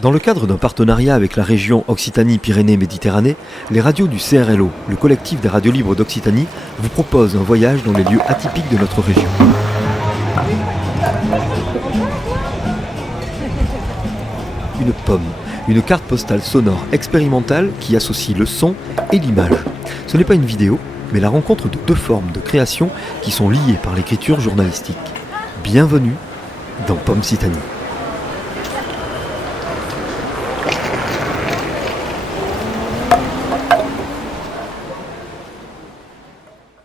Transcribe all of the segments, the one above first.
Dans le cadre d'un partenariat avec la région Occitanie-Pyrénées-Méditerranée, les radios du CRLO, le collectif des radios libres d'Occitanie, vous proposent un voyage dans les lieux atypiques de notre région. Une pomme, une carte postale sonore expérimentale qui associe le son et l'image. Ce n'est pas une vidéo, mais la rencontre de deux formes de création qui sont liées par l'écriture journalistique. Bienvenue dans Pomme-Citanie.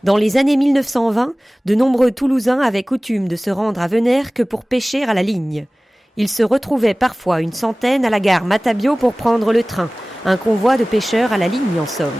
Dans les années 1920, de nombreux Toulousains avaient coutume de se rendre à Venères que pour pêcher à la ligne. Ils se retrouvaient parfois une centaine à la gare Matabio pour prendre le train, un convoi de pêcheurs à la ligne en somme.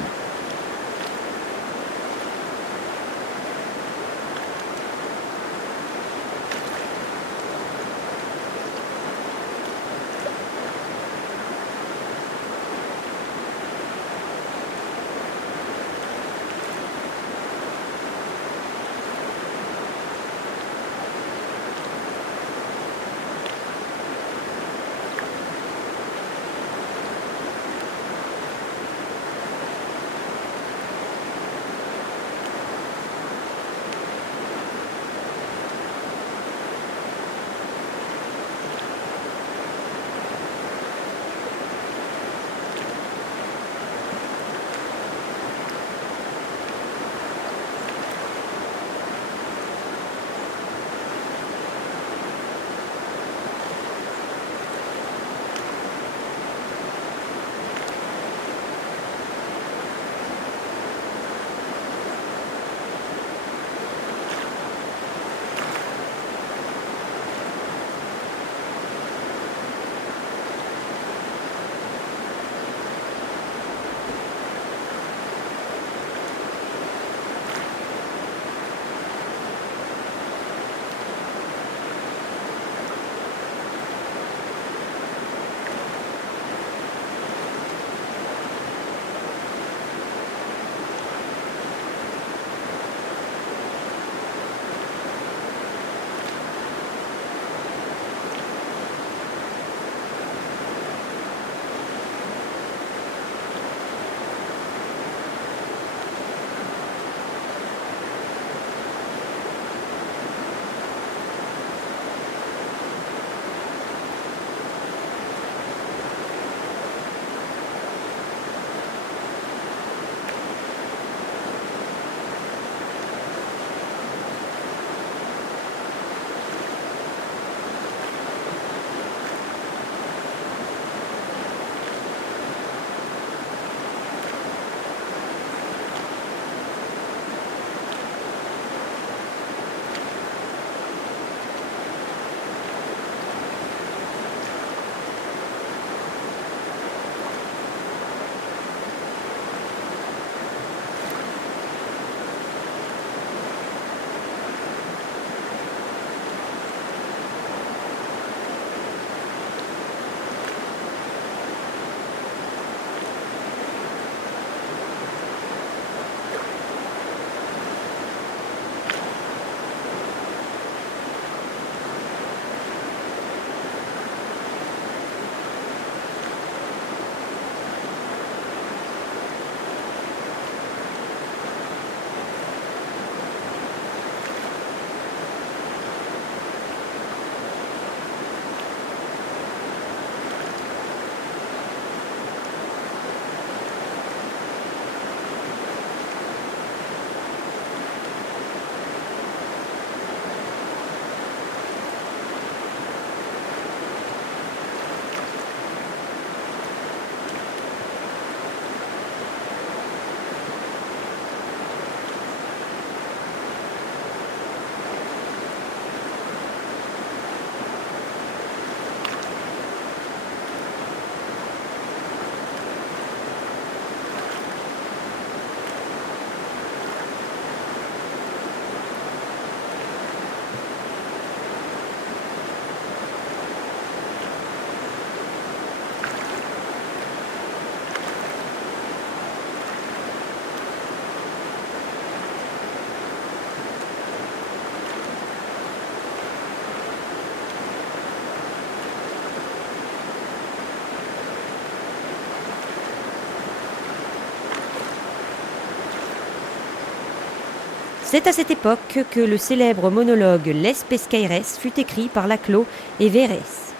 C'est à cette époque que le célèbre monologue Les Pescaires fut écrit par Laclos et Verrès.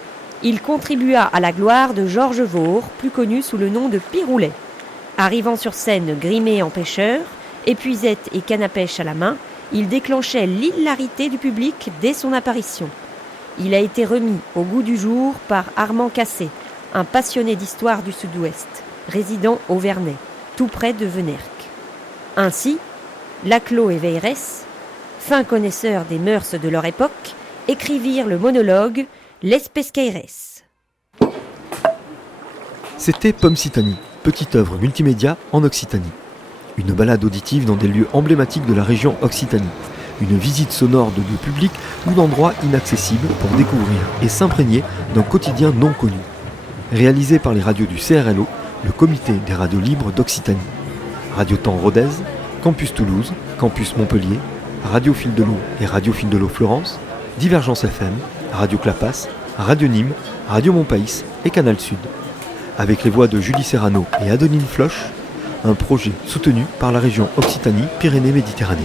Il contribua à la gloire de Georges Vaure, plus connu sous le nom de Piroulet. Arrivant sur scène grimé en pêcheur, épuisette et canne à pêche à la main, il déclenchait l'hilarité du public dès son apparition. Il a été remis au goût du jour par Armand Cassé, un passionné d'histoire du Sud-Ouest, résidant au Vernet, tout près de Venerque. Ainsi, Laclos et Verrès, fins connaisseurs des mœurs de leur époque, écrivirent le monologue Les Pescaires. C'était Pomcitanie, petite œuvre multimédia en Occitanie. Une balade auditive dans des lieux emblématiques de la région Occitanie. Une visite sonore de lieux publics ou d'endroits inaccessibles pour découvrir et s'imprégner d'un quotidien non connu. Réalisé par les radios du CRLO, le Comité des radios libres d'Occitanie. Radio Temps Rodez, Campus Toulouse, Campus Montpellier, Radio Fil de l'Eau et Radio Fil de l'Eau Florence, Divergence FM, Radio Clapas, Radio Nîmes, Radio Montpaïs et Canal Sud. Avec les voix de Julie Serrano et Adeline Floch, un projet soutenu par la région Occitanie-Pyrénées-Méditerranée.